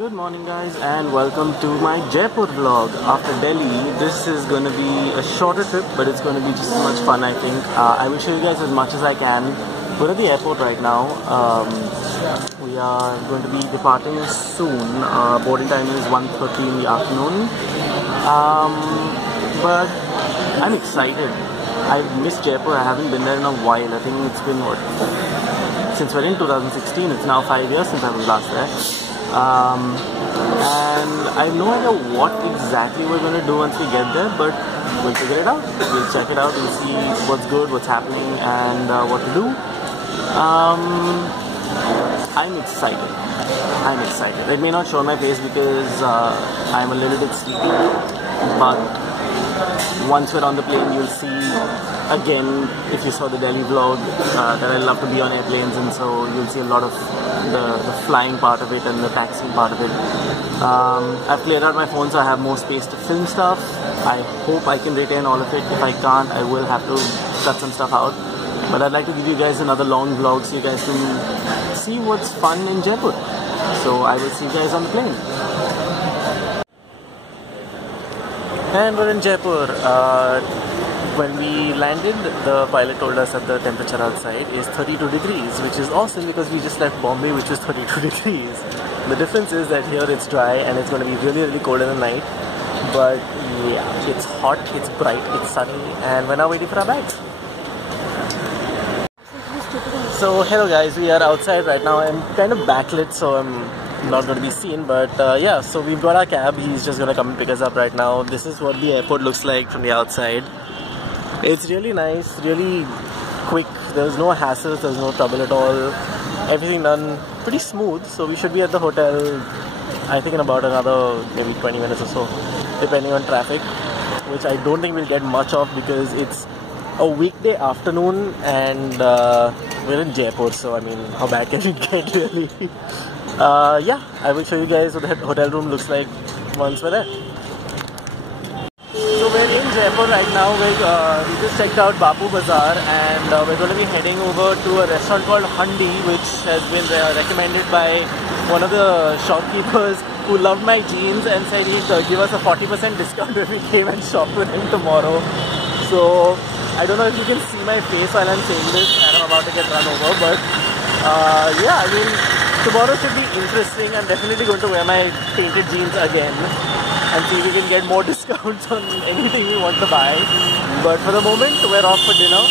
Good morning guys and welcome to my Jaipur vlog. After Delhi, this is going to be a shorter trip, but it's going to be just as much fun, I think. I will show you guys as much as I can. We're at the airport right now. We are going to be departing soon. Boarding time is 1:30 in the afternoon. But I'm excited. I've missed Jaipur. I haven't been there in a while. I think it's been since we're in 2016. It's now 5 years since I was last there. And I have no idea what exactly we're going to do once we get there, but we'll figure it out. We'll check it out. We'll see what's good, what's happening, and what to do. I'm excited. It may not show on my face because I'm a little bit sleepy, but once we're on the plane, you'll see again, if you saw the Delhi vlog, that I love to be on airplanes, and so you'll see a lot of the flying part of it and the taxiing part of it. I've cleared out my phone so I have more space to film stuff. I hope I can retain all of it. If I can't, I will have to cut some stuff out. But I'd like to give you guys another long vlog so you guys can see what's fun in Jaipur. So I will see you guys on the plane. And we're in Jaipur. When we landed, the pilot told us that the temperature outside is 32 degrees, which is awesome because we just left Bombay, which was 32 degrees. The difference is that here it's dry and it's going to be really, really cold in the night. But yeah, it's hot, it's bright, it's sunny, and we're now waiting for our bags. So hello guys, we are outside right now. I'm kind of backlit, so I'm not going to be seen, but yeah, so we've got our cab. He's just going to come and pick us up right now. This is what the airport looks like from the outside. It's really nice, really quick. There's no hassles, there's no trouble at all. Everything done pretty smooth, so we should be at the hotel I think in about another maybe 20 minutes or so, depending on traffic, which I don't think we'll get much of because it's a weekday afternoon and we're in Jaipur, so I mean, how bad can it get really? Yeah, I will show you guys what the hotel room looks like once we're there. So we're in Jaipur right now. We just checked out Bapu Bazaar and we're going to be heading over to a restaurant called Handi, which has been recommended by one of the shopkeepers who loved my jeans and said he'd give us a 40% discount if we came and shopped with him tomorrow. So I don't know if you can see my face while I'm saying this and I'm about to get run over, but yeah, I mean, tomorrow should be interesting. I'm definitely going to wear my painted jeans again and see if we can get more discounts on anything we want to buy. But for the moment, we're off for dinner.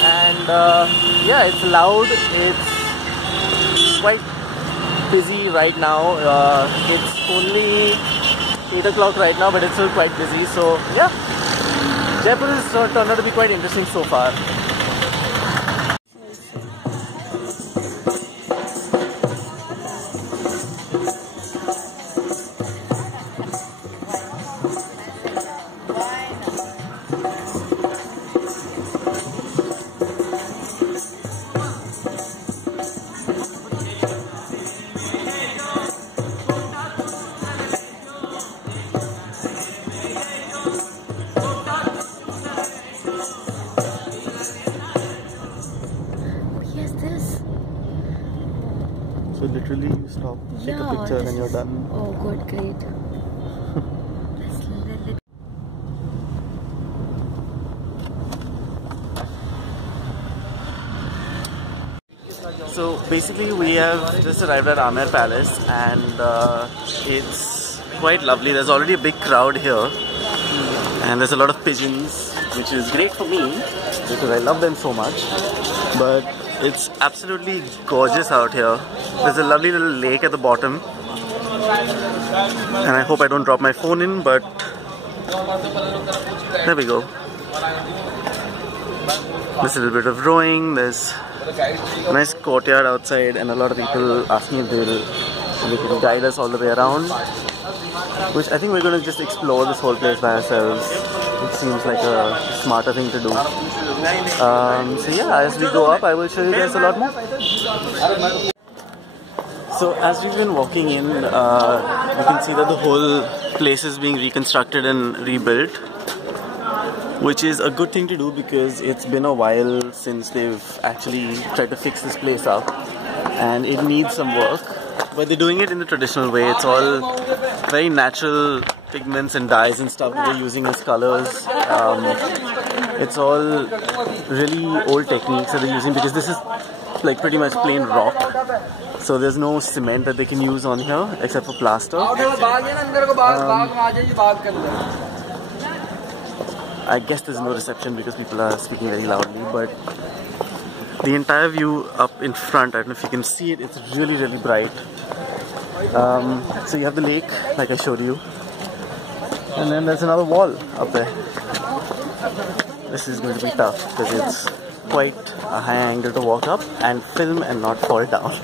And yeah, it's loud. It's quite busy right now. It's only 8 o'clock right now, but it's still quite busy. So yeah, Jaipur has turned out to be quite interesting so far. So literally you stop, take a picture and you're done. Oh good, great. So basically we have just arrived at Amer Palace and it's quite lovely. There's already a big crowd here and there's a lot of pigeons, which is great for me because I love them so much. But it's absolutely gorgeous out here. There's a lovely little lake at the bottom and I hope I don't drop my phone in, but there we go. There's a little bit of rowing, there's a nice courtyard outside and a lot of people asking if they can guide us all the way around, which I think we're going to just explore this whole place by ourselves. It seems like a smarter thing to do. So yeah, as we go up, I will show you guys a lot more. So as we've been walking in, you can see that the whole place is being reconstructed and rebuilt, which is a good thing to do because it's been a while since they've actually tried to fix this place up and it needs some work. but they're doing it in the traditional way. It's all very natural pigments and dyes and stuff that they're using as colors. It's all really old techniques that they're using because this is like pretty much plain rock. So there's no cement that they can use on here except for plaster. I guess there's no reception because people are speaking very loudly, but the entire view up in front, I don't know if you can see it, it's really, really bright. So you have the lake, like I showed you, and then there's another wall up there. This is going to be tough because it's quite a high angle to walk up and film and not fall down.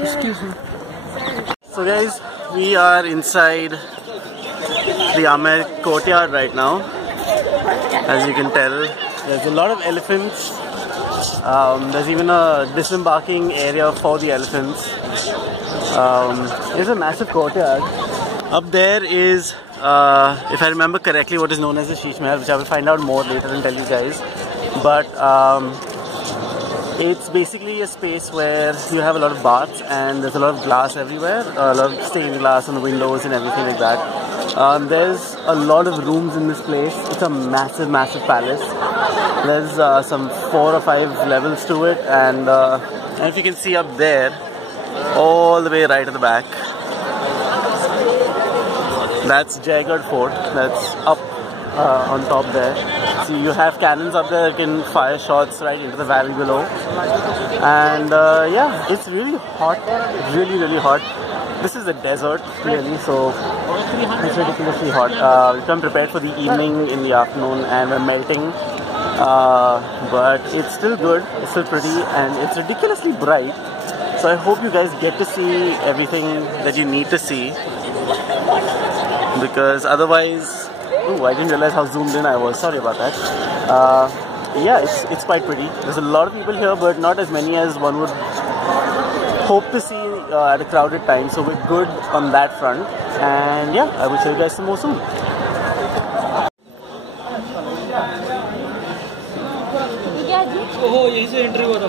Excuse me. So guys, we are inside the Amer courtyard right now. As you can tell, there's a lot of elephants. There's even a disembarking area for the elephants. It's a massive courtyard. Up there is, if I remember correctly, what is known as the Sheesh Mahal, which I will find out more later and tell you guys. But it's basically a space where you have a lot of baths and there's a lot of glass everywhere, a lot of stained glass on the windows and everything like that. There's a lot of rooms in this place. It's a massive, massive palace. There's some 4 or 5 levels to it, and if you can see up there, all the way right at the back, that's Jaipur Fort. That's up on top there. So you have cannons up there that can fire shots right into the valley below. And yeah, it's really hot, really, really hot. This is a desert, really, so it's ridiculously hot. We come prepared for the evening in the afternoon and we're melting. But it's still good, it's still pretty, and it's ridiculously bright. So I hope you guys get to see everything that you need to see. Because otherwise, oh, I didn't realize how zoomed in I was, sorry about that. Yeah, it's quite pretty. There's a lot of people here, but not as many as one would hope to see at a crowded time. So we're good on that front. And yeah, I will show you guys some more soon. यहीं से entry हुआ था।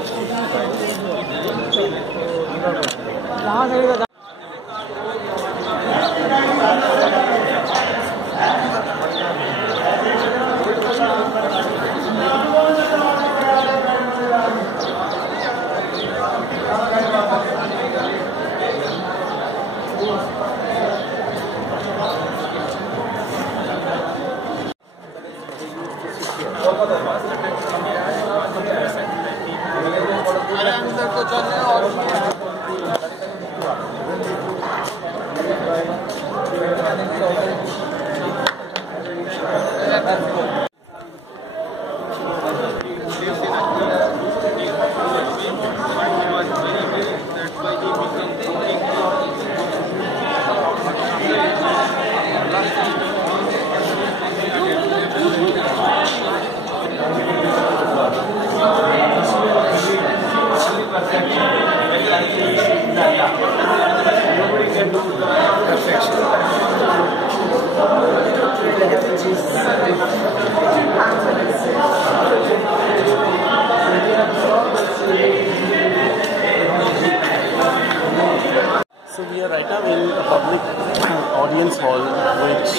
So we are right now in a public audience hall, which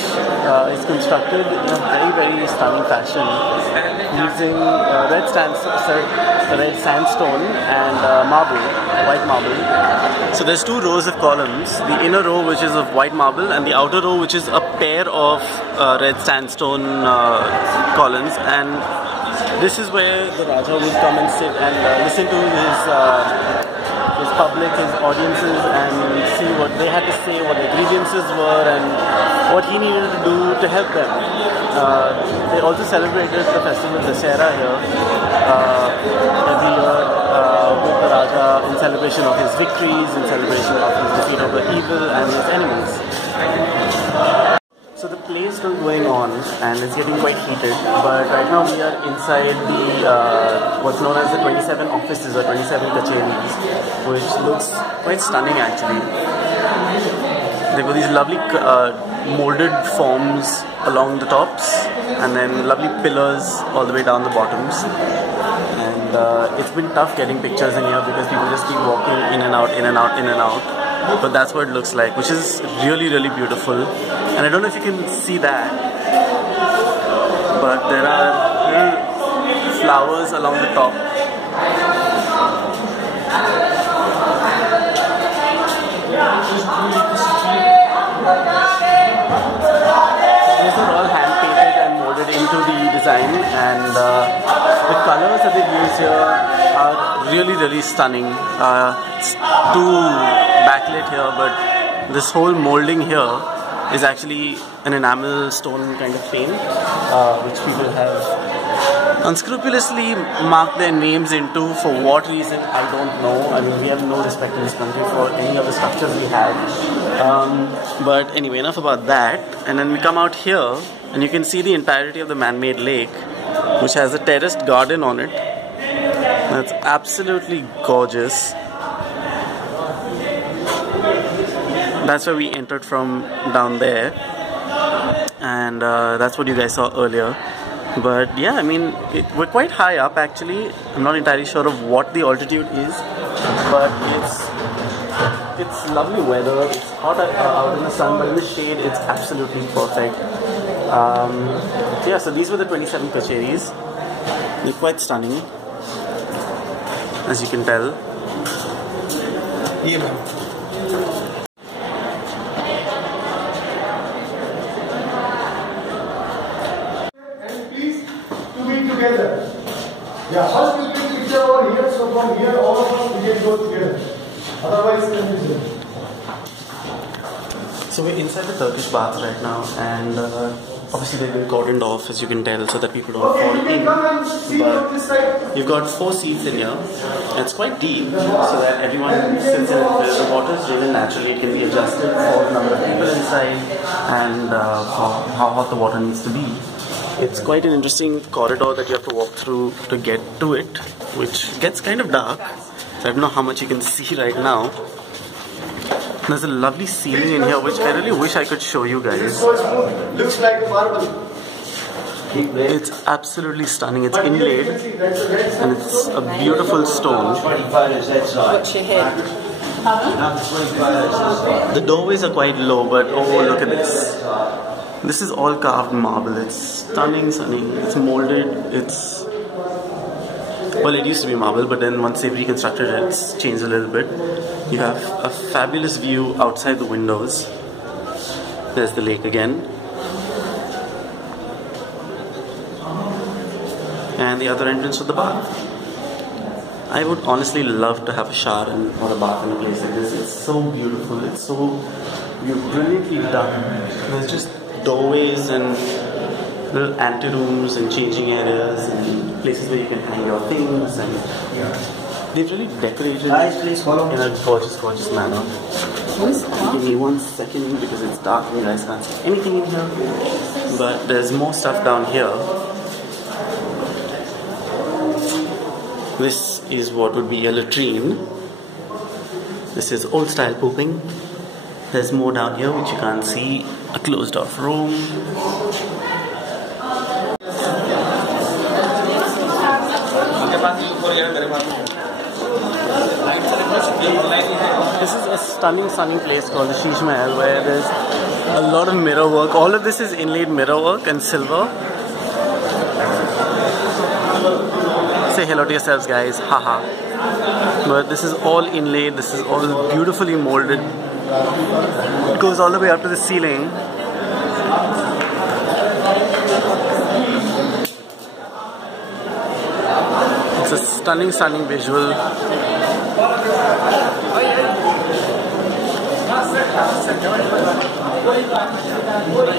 is constructed in a very, very stunning fashion using red sandstone and white marble. So there's 2 rows of columns, the inner row which is of white marble and the outer row which is a pair of red sandstone columns, and this is where the Raja would come and sit and listen to his public, his audiences, and see what they had to say, what their grievances were, and what he needed to do to help them. They also celebrated the festival Dussehra here every year with the Raja in celebration of his victories, in celebration of his defeat over evil and his enemies. So the play is still going on and it's getting quite heated, but right now we are inside the what's known as the 27 offices or 27 kacheris, which looks quite stunning actually. They've got these lovely molded forms along the tops, and then lovely pillars all the way down the bottoms. And it's been tough getting pictures in here because people just keep walking in and out, in and out, in and out. But that's what it looks like, which is really, really beautiful. And I don't know if you can see that, but there are little flowers along the top. These are all hand painted and molded into the design, and the colors that they've used here are really, really stunning. It's too backlit here, but this whole molding here is actually an enamel stone kind of paint, which people have unscrupulously marked their names into. For what reason, I don't know. I mean, we have no respect in this country for any of the structures we have. But anyway, enough about that. And then we come out here, and you can see the entirety of the man-made lake, which has a terraced garden on it. That's absolutely gorgeous. That's where we entered from, down there, and that's what you guys saw earlier. But yeah, I mean, we're quite high up actually. I'm not entirely sure of what the altitude is, but it's lovely weather. It's hot out in the sun, but in the shade it's absolutely perfect. Yeah, so these were the 27 kacheris. They're quite stunning, as you can tell. Yeah. Yeah, first we'll take picture over here, so from here all of us we can go together. Otherwise, confusing. So we're inside the Turkish bath right now, and obviously they've been cordoned off, as you can tell, so that people don't fall in. But you've got 4 seats in here, and it's quite deep, so that everyone sits in it. The water is driven naturally. It can be adjusted for the number of people inside and for how hot the water needs to be. It's quite an interesting corridor that you have to walk through to get to it, which gets kind of dark. So I don't know how much you can see right now. There's a lovely ceiling in here, which I really wish I could show you guys. Looks like marble. It's absolutely stunning. It's inlaid, and it's a beautiful stone. The doorways are quite low, but oh, look at this. This is all carved marble. It's stunning, stunning. It's molded. It's, well, it used to be marble, but then once they've reconstructed it, it's changed a little bit. You have a fabulous view outside the windows. There's the lake again. And the other entrance to the bath. I would honestly love to have a shower or a bath in a place like this. It's so beautiful. It's so brilliantly done. There's just doorways and little anterooms and changing areas and places where you can hang your things, and they've really decorated in a gorgeous, gorgeous manner. Give me 1 second because it's dark and you guys can't see anything in here. But there's more stuff down here. This is what would be a latrine. This is old style pooping. There's more down here which you can't see. A closed off room. This is a stunning place called the Jal Mahal, where there's a lot of mirror work. All of this is inlaid mirror work and silver. Say hello to yourselves, guys. Haha. But this is all inlaid. This is all beautifully molded. It goes all the way up to the ceiling. It's a stunning visual.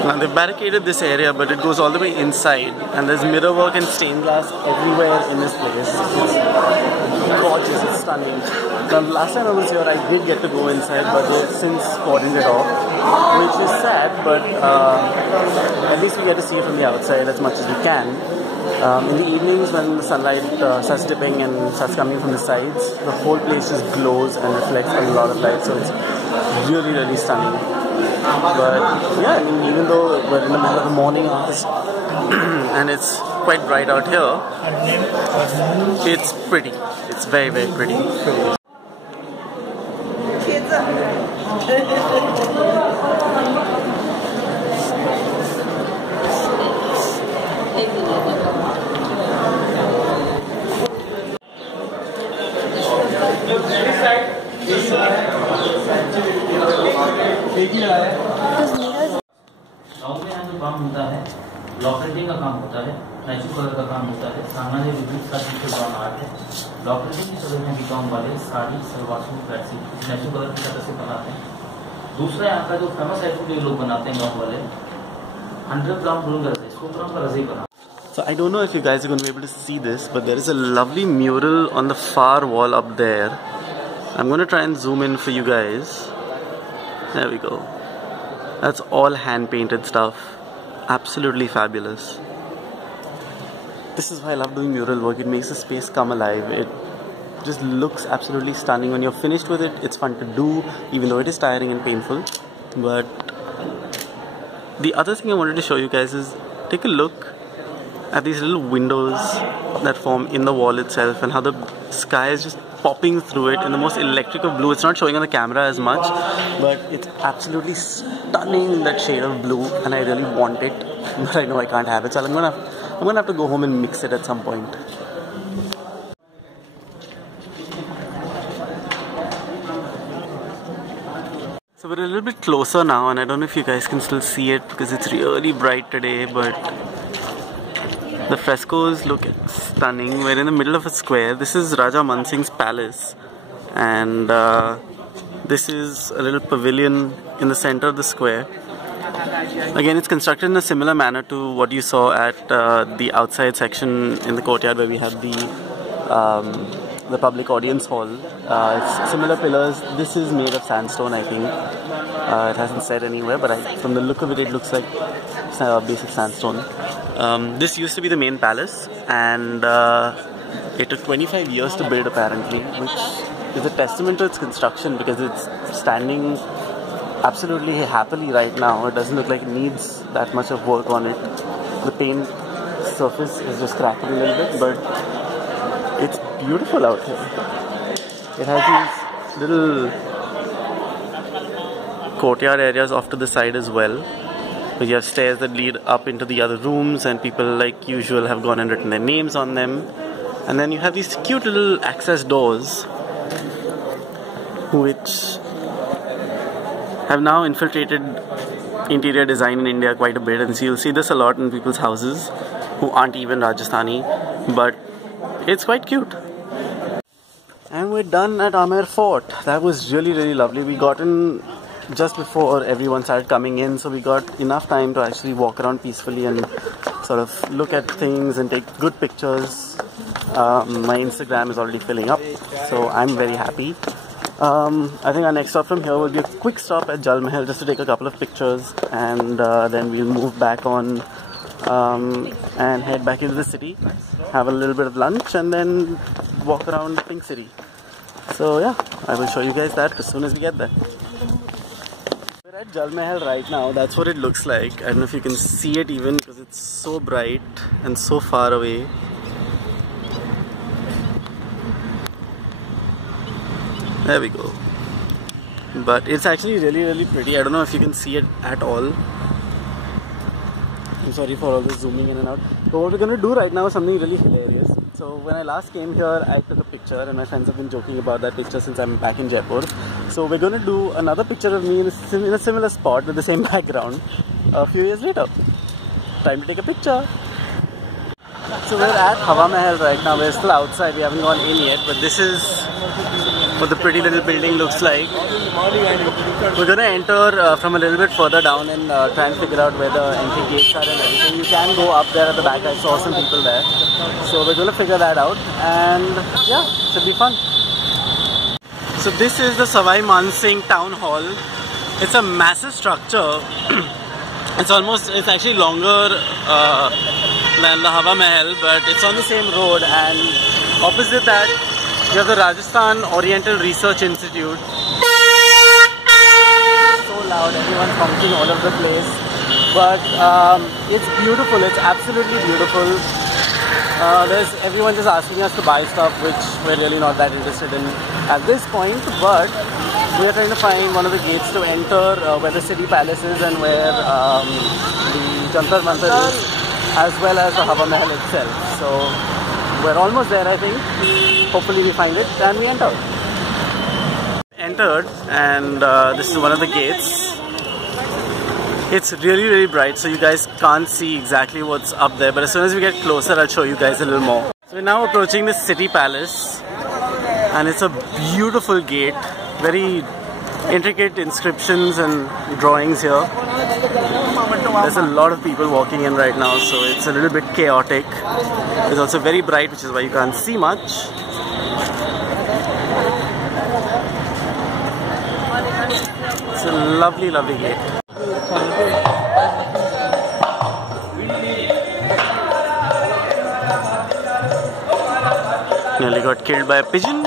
Now they've barricaded this area, but it goes all the way inside, and there's mirror work and stained glass everywhere in this place. It's gorgeous, it's stunning. Now, last time I was here, I did get to go inside, but they've since cordoned it off, which is sad, but at least we get to see it from the outside as much as we can. In the evenings, when the sunlight starts dipping and starts coming from the sides, the whole place just glows and reflects a lot of light, so it's really, really stunning. But yeah, I mean, even though we're in the middle of the morning hours and it's quite bright out here, it's pretty. It's very, very pretty. गाँव में यहाँ जो काम होता है, block printing का काम होता है, नेचुरल कलर का काम होता है, सामान्य विद्युत का चित्र काम आर्ट है। ब्लॉक प्रिंटिंग की तरह यहाँ की गाँव वाले sari, salwar suit, bedsheet natural colour की तरह से बनाते हैं। दूसरा यहाँ का जो फेमस आइटम जो लोग बनाते हैं गाँव वाले, 100 ग्राम ढूंढ करते हैं, 100 ग्राम का रज़ी बना। So I don't know if you guys are going to be able to see this, but there is a lovely mural on the far wall up there. I'm going to try and zoom in for you guys. There we go. That's all hand painted stuff. Absolutely fabulous. This is why I love doing mural work. It makes the space come alive. It just looks absolutely stunning. When you're finished with it, it's fun to do, even though it is tiring and painful. But the other thing I wanted to show you guys is take a look at these little windows that form in the wall itself and how the sky is just popping through it in the most electric of blue. It's not showing on the camera as much, but it's absolutely stunning, that shade of blue, and I really want it, but I know I can't have it, so I'm gonna have to go home and mix it at some point. So we're a little bit closer now, and I don't know if you guys can still see it because it's really bright today, but the frescoes look stunning. We're in the middle of a square. This is Raja Mansing's palace, and this is a little pavilion in the center of the square. Again, it's constructed in a similar manner to what you saw at the outside section in the courtyard where we had the public audience hall. It's similar pillars. This is made of sandstone, I think. It hasn't said anywhere, but from the look of it, it looks like basic sandstone. This used to be the main palace, and it took 25 years to build apparently, which is a testament to its construction because it's standing absolutely happily right now. It doesn't look like it needs that much of work on it. The paint surface is just cracking a little bit, but it's beautiful out here. It has these little courtyard areas off to the side as well. You have stairs that lead up into the other rooms, and people like usual have gone and written their names on them. And then you have these cute little access doors which have now infiltrated interior design in India quite a bit, and so you'll see this a lot in people's houses who aren't even Rajasthani, but it's quite cute. And we're done at Amer Fort. That was really, really lovely. We got in just before everyone started coming in, so we got enough time to actually walk around peacefully and sort of look at things and take good pictures. My Instagram is already filling up, so I'm very happy. I think our next stop from here will be a quick stop at Jal Mahal just to take a couple of pictures, and then we'll move back on and head back into the city, have a little bit of lunch, and then walk around the Pink City. So yeah, I will show you guys that as soon as we get there. We're at Jal Mahal right now. That's what it looks like. I don't know if you can see it even because it's so bright and so far away. There we go. But it's actually really, really pretty. I don't know if you can see it at all. I'm sorry for all this zooming in and out. But what we're going to do right now is something really hilarious. So when I last came here, I took a picture, and my friends have been joking about that picture since I'm back in Jaipur. So we're going to do another picture of me in a similar spot with the same background a few years later. Time to take a picture. So we're at Hawa Mahal right now. We're still outside. We haven't gone in yet, but this is what the pretty little building looks like. We're going to enter from a little bit further down and try and figure out where the entry gates are and everything. You can go up there at the back. I saw some people there. So we're going to figure that out, and yeah, should be fun. So this is the Savai Mansingh Town Hall. It's a massive structure. It's actually longer than the Hawa Mahal, but it's on the same road, and opposite that you have the Rajasthan Oriental Research Institute. loud, everyone's honking all over the place. But it's beautiful, it's absolutely beautiful. Everyone just asking us to buy stuff, which we're really not that interested in at this point. But we are trying to find one of the gates to enter where the city palace is and where the Jantar Mantar is, as well as the Hawa Mahal itself. So we're almost there, I think. Hopefully we find it and we enter. Entered, and this is one of the gates. It's really, really bright, so you guys can't see exactly what's up there, but as soon as we get closer, I'll show you guys a little more. So we're now approaching the city palace, and it's a beautiful gate, very intricate inscriptions and drawings here. There's a lot of people walking in right now, so it's a little bit chaotic. It's also very bright, which is why you can't see much. It's a lovely, lovely gate. Nearly got killed by a pigeon.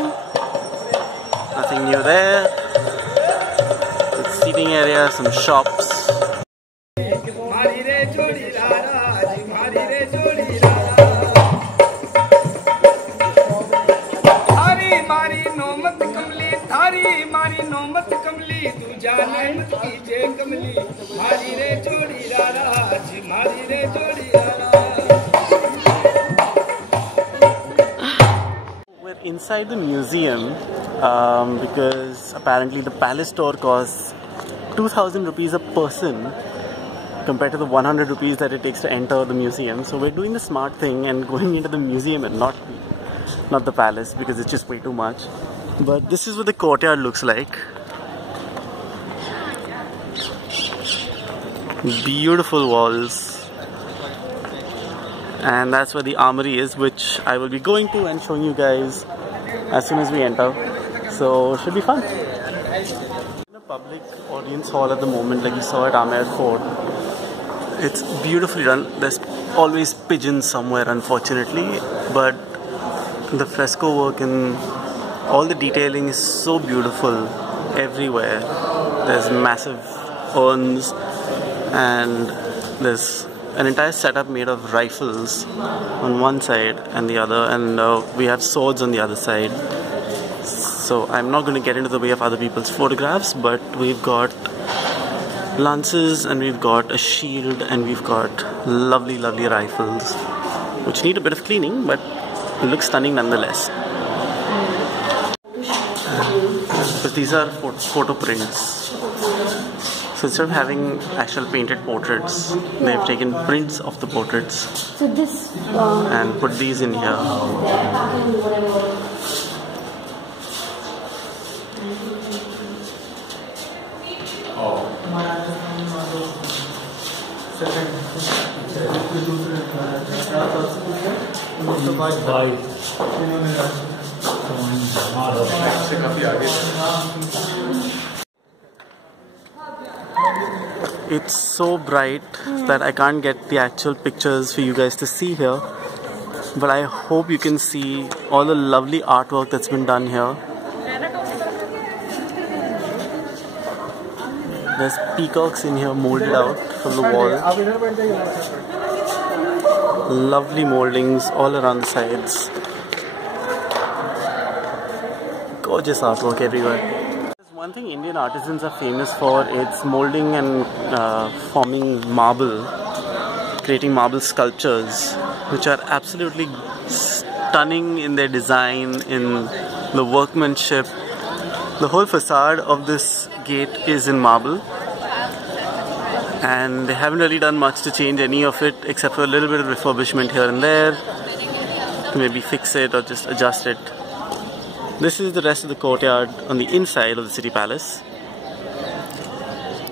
Nothing new there. Good seating area, some shops. We're inside the museum because apparently the palace tour costs 2,000 rupees a person compared to the 100 rupees that it takes to enter the museum. So we're doing the smart thing and going into the museum and not the palace because it's just way too much. But this is what the courtyard looks like. Beautiful walls, and that's where the armory is, which I will be going to and showing you guys as soon as we enter, so should be fun. In a public audience hall at the moment, like you saw at Amer Fort, it's beautifully done. There's always pigeons somewhere, unfortunately, but the fresco work and all the detailing is so beautiful everywhere. There's massive urns, and there's an entire setup made of rifles on one side and the other, and we have swords on the other side. So I'm not going to get into the way of other people's photographs, but we've got lances and we've got a shield and we've got lovely, lovely rifles, which need a bit of cleaning, but it looks stunning nonetheless. But these are photo prints. So instead of having actual painted portraits, they've taken prints of the portraits and put these in here. It's so bright that I can't get the actual pictures for you guys to see here, but I hope you can see all the lovely artwork that's been done here. There's peacocks in here molded out from the wall. Lovely moldings all around the sides. Gorgeous artwork everywhere. One thing Indian artisans are famous for, it's molding and forming marble, creating marble sculptures, which are absolutely stunning in their design, in the workmanship. The whole facade of this gate is in marble, and they haven't really done much to change any of it except for a little bit of refurbishment here and there to maybe fix it or just adjust it. This is the rest of the courtyard on the inside of the city palace.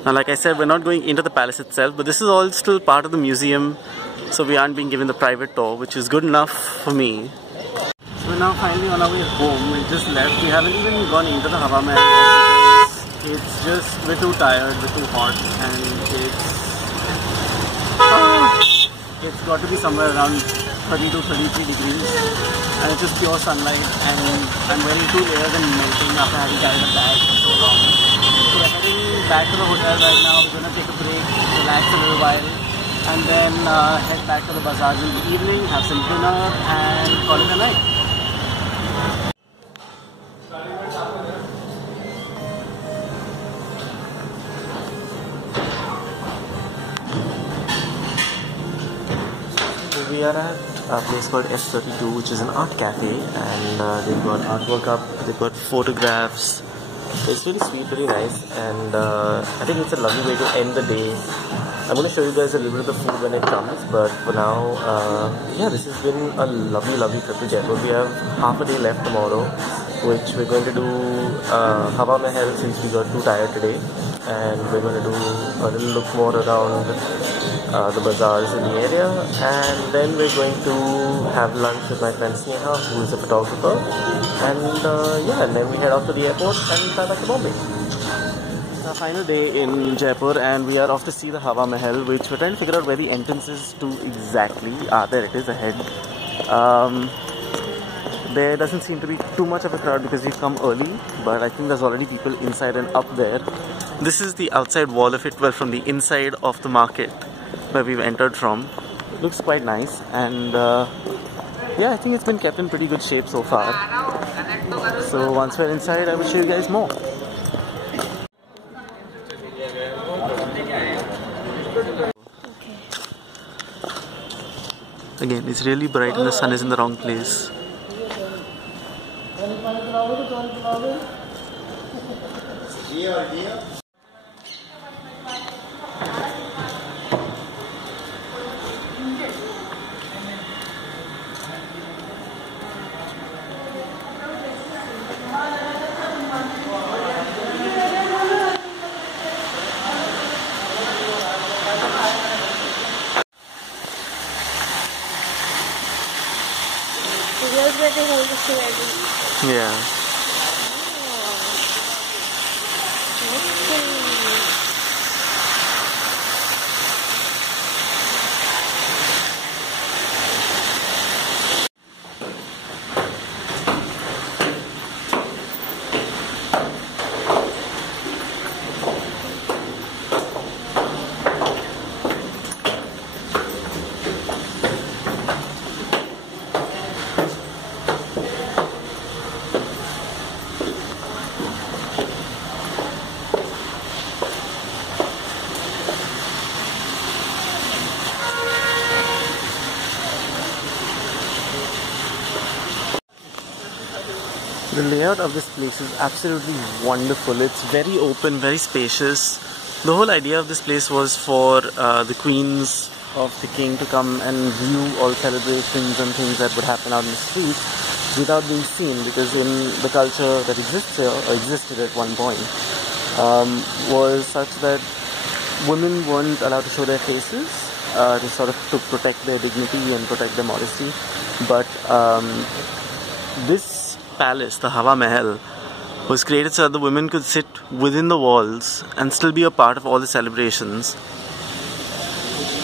Now, like I said, we're not going into the palace itself, but this is all still part of the museum, so we aren't being given the private tour, which is good enough for me. So we're now finally on our way home. We just left. We haven't even gone into the Hawa Mahal yet because it's just, we're too tired, we're too hot, and it's got to be somewhere around 32, 33 degrees, and it's just pure sunlight, and I'm wearing 2 layers and melting after having carried a bag for so long. So we're heading back to the hotel right now. We're going to take a break, relax a little while, and then head back to the bazaars in the evening, have some dinner, and call it a night. We are at a place called F32, which is an art cafe, and they've got artwork up, they've got photographs. It's really sweet, really nice, and I think it's a lovely way to end the day. I'm going to show you guys a little bit of the food when it comes, but for now, yeah, this has been a lovely trip to Jaipur. We have half a day left tomorrow, which we're going to do Hawa Mahal since we got too tired today, and we're going to do a little look more around the bazaars in the area, and then we're going to have lunch with my friend Sneha, who is a photographer, and yeah, and then we head off to the airport and fly back to Bombay. Our final day in Jaipur, and we are off to see the Hawa Mahal, which we're trying to figure out where the entrance is to exactly. There it is ahead. There doesn't seem to be too much of a crowd because we've come early, but I think there's already people inside and up there. This is the outside wall of it, well, from the inside of the market where we've entered from. It looks quite nice, and yeah, I think it's been kept in pretty good shape so far. So once we're inside, I will show you guys more. Again, it's really bright and the sun is in the wrong place. Yeah. The layout of this place is absolutely wonderful. It's very open, very spacious. The whole idea of this place was for the queens of the king to come and view all celebrations and things that would happen out in the streets without being seen, because in the culture that exists here, or existed at one point, was such that women weren't allowed to show their faces, to sort of to protect their dignity and protect their modesty. But this palace, the Hawa Mahal, was created so that the women could sit within the walls and still be a part of all the celebrations.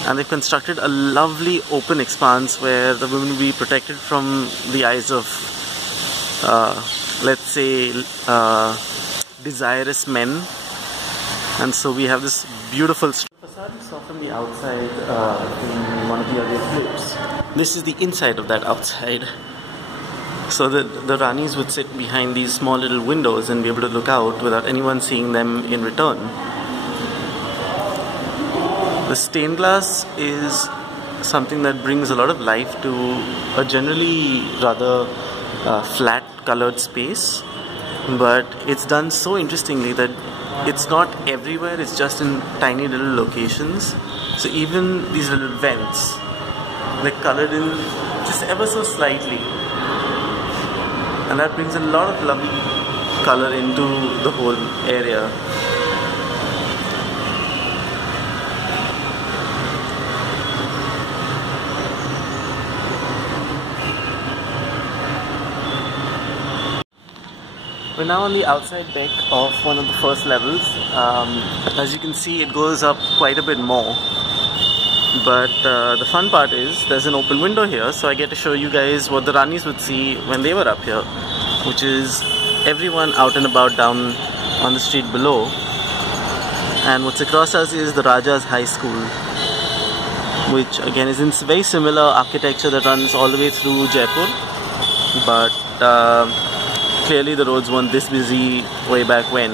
And they've constructed a lovely open expanse where the women will be protected from the eyes of, let's say, desirous men. And so we have this beautiful facade you saw from the outside in one of the earlier clips. This is the inside of that outside. So the Ranis would sit behind these small little windows and be able to look out without anyone seeing them in return. The stained glass is something that brings a lot of life to a generally rather flat colored space, but it's done so interestingly that it's not everywhere, it's just in tiny little locations. So even these little vents, they're colored in just ever so slightly. And that brings a lot of lovely color into the whole area. We're now on the outside deck of one of the first levels. As you can see, it goes up quite a bit more. But the fun part is there's an open window here, so I get to show you guys what the Ranis would see when they were up here, which is everyone out and about down on the street below. And what's across us is the Raja's High School, which again is in very similar architecture that runs all the way through Jaipur, but clearly the roads weren't this busy way back when.